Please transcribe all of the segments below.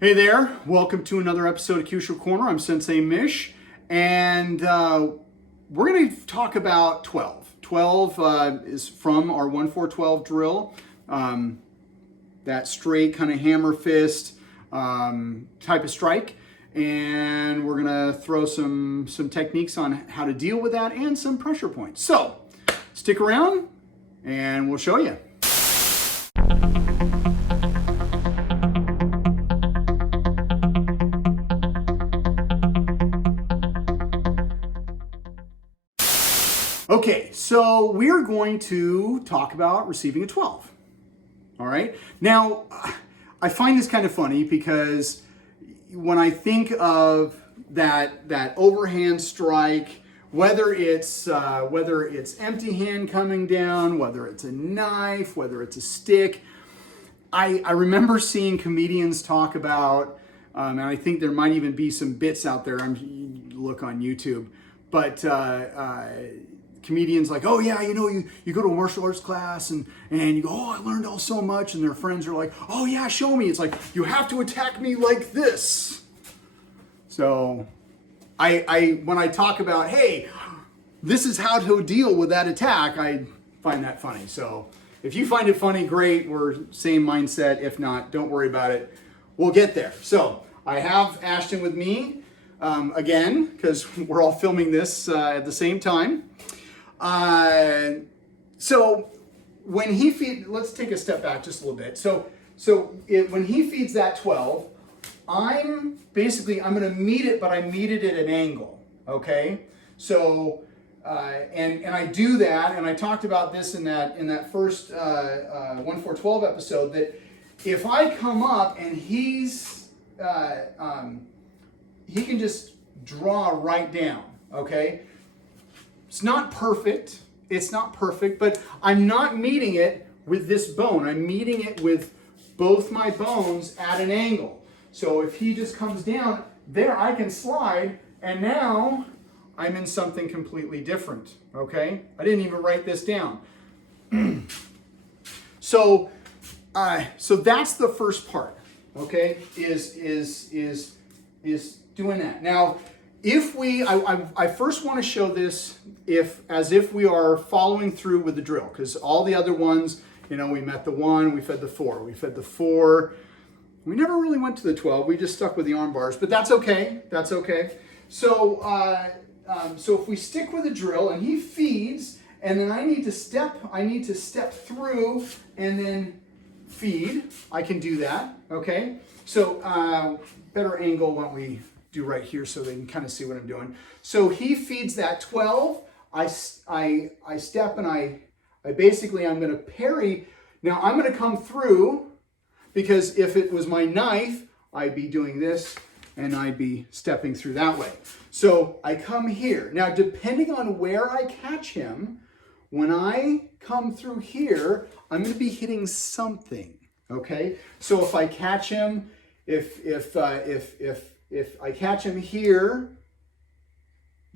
Hey there, welcome to another episode of Kyusho Korner. I'm Sensei Mish, and we're going to talk about 12. 12 is from our 1-4-12 drill, that straight kind of hammer fist type of strike, and we're going to throw some techniques on how to deal with that and some pressure points. So stick around and we'll show you. Okay, so we're going to talk about receiving a 12. All right. Now, I find this kind of funny because when I think of that overhand strike, whether it's empty hand coming down, whether it's a knife, whether it's a stick, I remember seeing comedians talk about, and I think there might even be some bits out there. Look on YouTube, but. Comedians like, oh yeah, you go to a martial arts class and you go, oh, I learned so much, and their friends are like, oh yeah, show me. It's like, you have to attack me like this. So I when I talk about, hey, this is how to deal with that attack, I find that funny. So if you find it funny, great, we're same mindset. If not, don't worry about it. We'll get there. So I have Ashton with me again, because we're all filming this at the same time. So when he feeds, let's take a step back just a little bit. When he feeds that 12, I'm going to meet it, but I meet it at an angle. Okay. So, and I do that, and I talked about this in that first 1-4-12 episode, that if I come up and he can just draw right down. Okay. It's not perfect, but I'm not meeting it with this bone. I'm meeting it with both my bones at an angle. So if he just comes down, there I can slide, and now I'm in something completely different, okay? I didn't even write this down. So that's the first part, okay, is doing that. Now, I first want to show this as if we are following through with the drill, because all the other ones, we met the 1, we fed the 4, we fed the 4. We never really went to the 12. We just stuck with the arm bars, but that's okay. That's okay. So if we stick with the drill and he feeds, and then I need to step through and then feed. I can do that. Okay. So better angle when we do right here so they can kind of see what I'm doing. So he feeds that 12. I step and I'm going to parry. Now I'm going to come through, because if it was my knife, I'd be doing this and I'd be stepping through that way. So I come here. Now, depending on where I catch him, when I come through here, I'm going to be hitting something. Okay. So if I catch him, if I catch him here,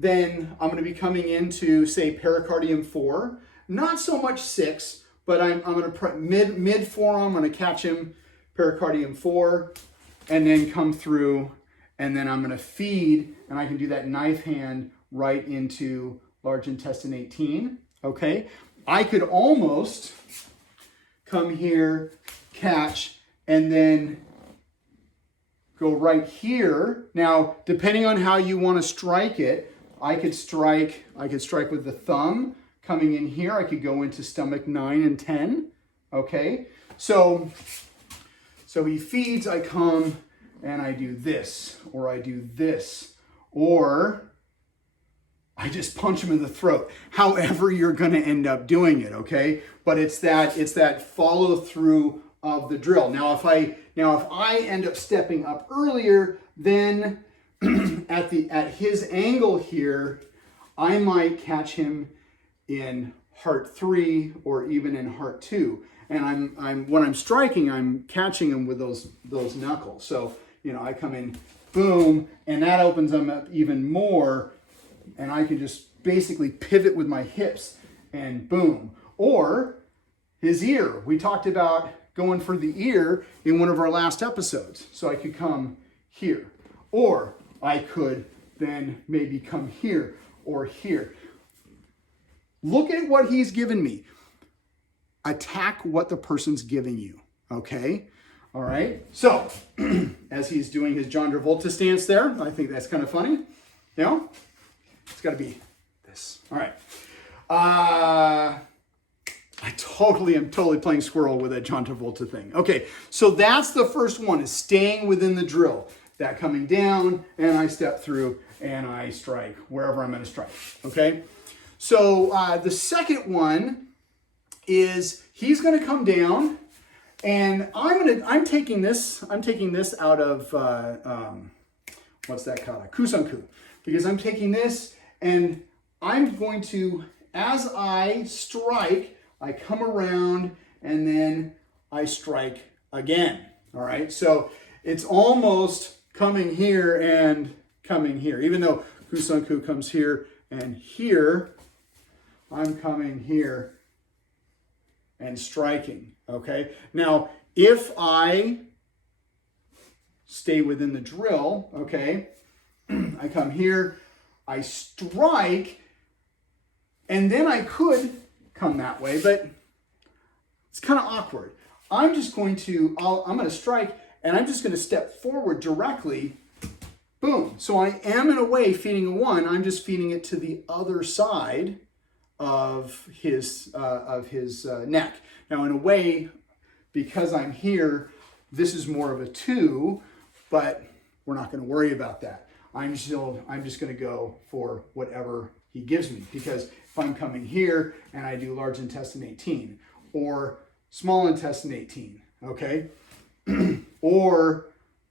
then I'm going to be coming into, say, pericardium 4. Not so much 6, but I'm going to mid forearm. I'm going to catch him pericardium 4, and then come through, and then I'm going to feed, and I can do that knife hand right into large intestine 18. Okay, I could almost come here, catch, and then go right here. Now, depending on how you want to strike it, I could strike with the thumb coming in here. I could go into stomach 9 and 10. Okay, so he feeds, I come and I do this, or I do this, or I just punch him in the throat. However you're going to end up doing it, okay? But it's that follow through of the drill. Now if I end up stepping up earlier, then at his angle here, I might catch him in heart 3 or even in heart 2. And when I'm striking, I'm catching him with those knuckles. So, I come in, boom, and that opens them up even more, and I can just basically pivot with my hips and boom. Or his ear. We talked about going for the ear in one of our last episodes. So I could come here, or I could then maybe come here or here. Look at what he's given me. Attack what the person's giving you, okay? All right, so as he's doing his John Travolta stance there, I think that's kind of funny. You know, it's got to be this. All right. I am totally playing squirrel with that John Travolta thing. Okay, so that's the first one, is staying within the drill. That coming down, and I step through, and I strike wherever I'm going to strike. Okay, so the second one is he's going to come down. And I'm taking this out of what's that called? Kusanku. Because I'm taking this and I'm going to, as I strike, I come around and then I strike again. All right. So it's almost coming here and coming here. Even though Kusanku comes here and here, I'm coming here and striking. Okay, now if I stay within the drill, okay, I come here, I strike, and then I could come that way, but it's kind of awkward. I'm just going to, I'm going to strike, and I'm just going to step forward directly, boom. So I am in a way feeding a one, I'm just feeding it to the other side of his neck. Now, in a way, because I'm here, this is more of a two, but we're not going to worry about that. I'm just going to go for whatever he gives me, because if I'm coming here and I do large intestine 18 or small intestine 18, okay, or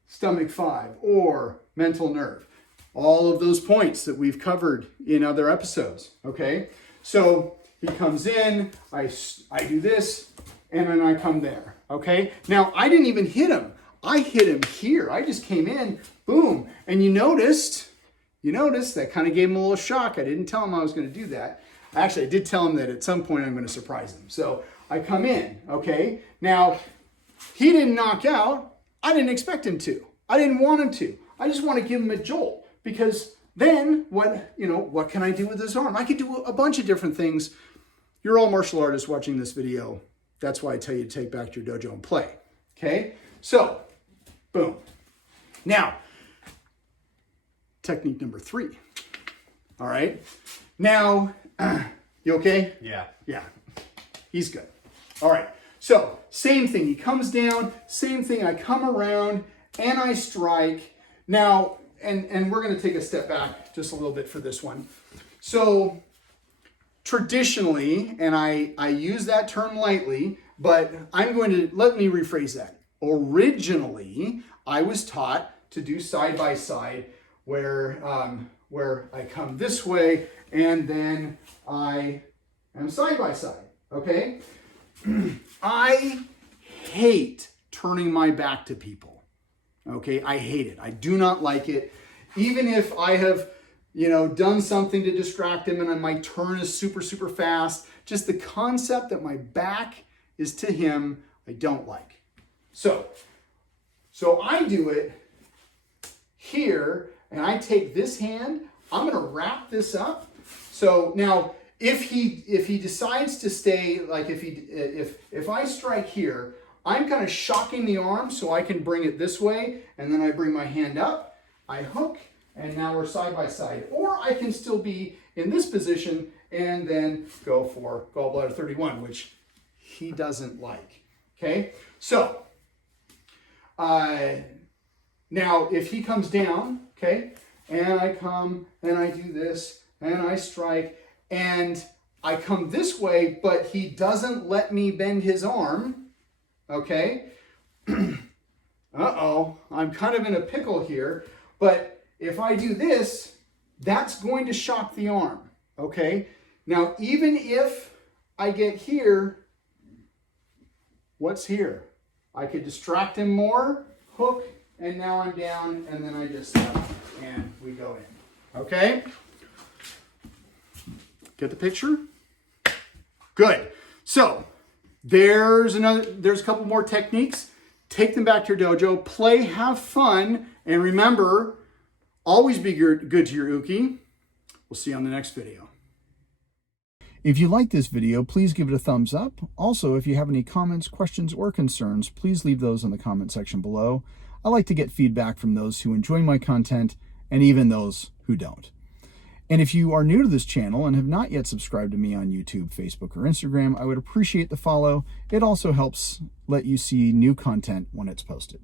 stomach 5 or mental nerve, all of those points that we've covered in other episodes, okay? So he comes in, I do this, and then I come there, okay? Now, I didn't even hit him. I hit him here. I just came in, boom. And you noticed that kind of gave him a little shock. I didn't tell him I was going to do that. Actually, I did tell him that at some point I'm going to surprise him. So I come in, okay? Now, he didn't knock out. I didn't expect him to. I didn't want him to. I just want to give him a jolt, because then what can I do with his arm? I could do a bunch of different things. You're all martial artists watching this video. That's why I tell you to take back to your dojo and play. Okay? So, boom. Now, technique number 3. All right? Now, you okay? Yeah. Yeah. He's good. All right. So, same thing. He comes down. Same thing. I come around and I strike. Now, and we're going to take a step back just a little bit for this one. So, traditionally, and I use that term lightly, but let me rephrase that. Originally, I was taught to do side by side, where I come this way and then I am side by side. Okay? I hate turning my back to people. Okay? I hate it. I do not like it. Even if I have done something to distract him and my turn is super, super fast, just the concept that my back is to him, I don't like. So I do it here, and I take this hand, I'm gonna wrap this up. So now, if he decides to stay, like if I strike here, I'm kind of shocking the arm so I can bring it this way, and then I bring my hand up, I hook, and now we're side by side. Or I can still be in this position and then go for gallbladder 31, which he doesn't like. Okay, so now if he comes down, okay, and I come and I do this and I strike and I come this way, but he doesn't let me bend his arm, okay, uh-oh, I'm kind of in a pickle here, but if I do this, that's going to shock the arm, okay? Now, even if I get here, what's here? I could distract him more, hook, and now I'm down, and then I just step, and we go in, okay? Get the picture? Good. So, There's a couple more techniques. Take them back to your dojo, play, have fun, and remember, always be good to your uke. We'll see you on the next video. If you like this video, please give it a thumbs up. Also, if you have any comments, questions, or concerns, please leave those in the comment section below. I like to get feedback from those who enjoy my content and even those who don't. And if you are new to this channel and have not yet subscribed to me on YouTube, Facebook, or Instagram, I would appreciate the follow. It also helps let you see new content when it's posted.